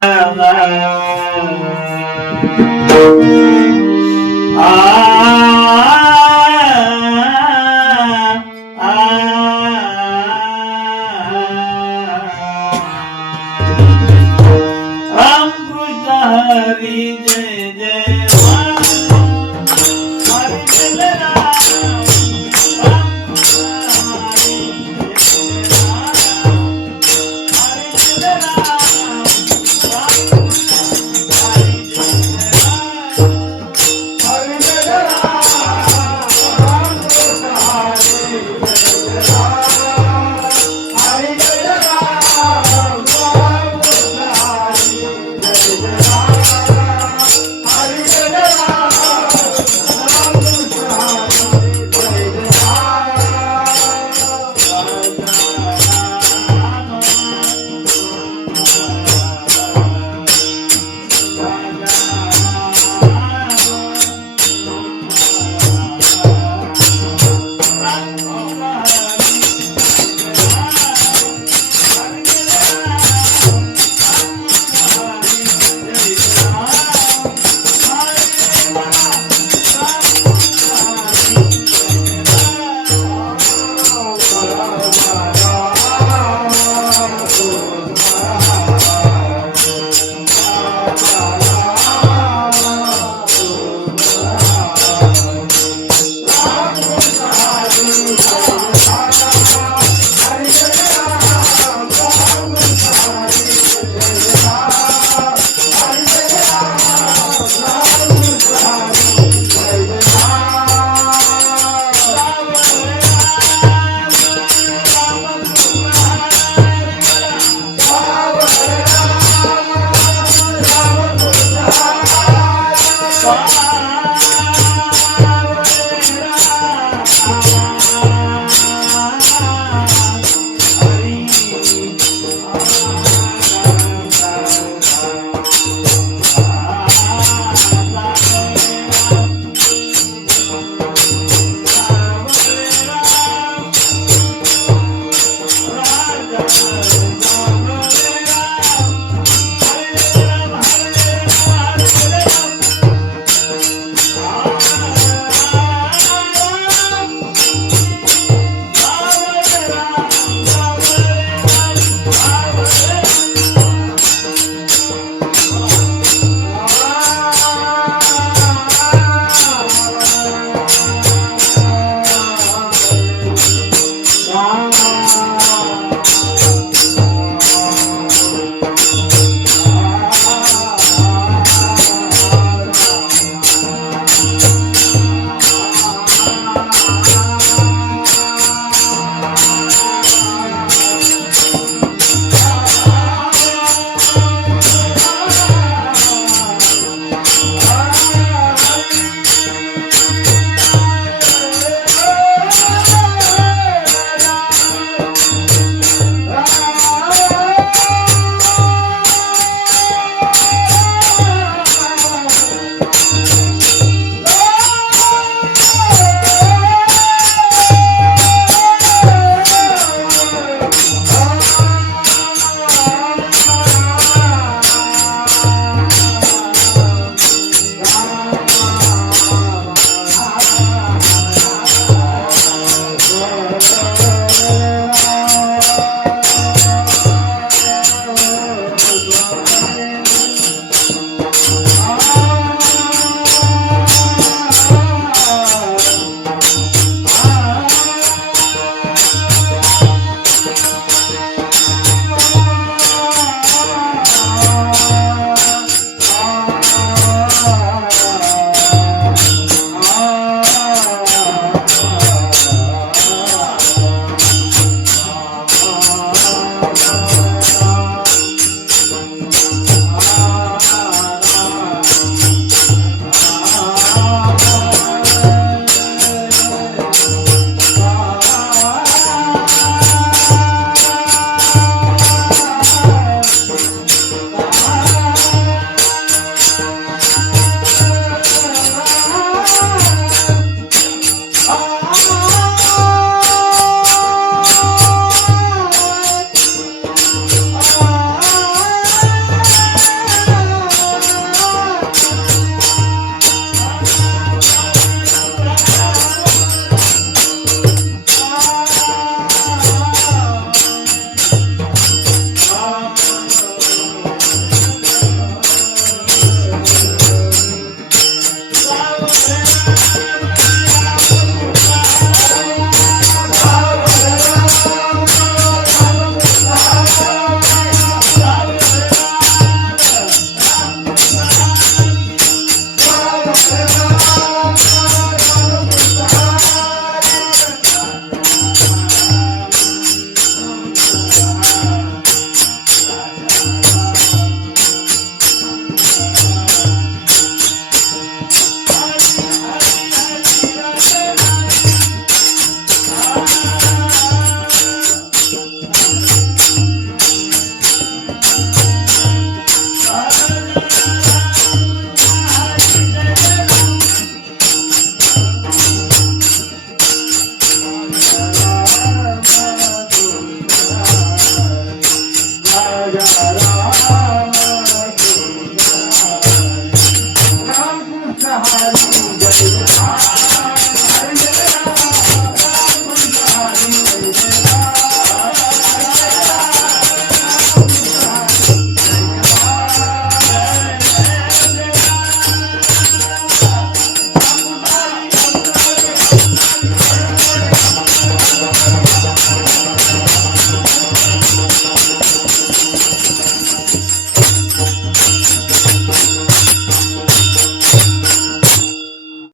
Hare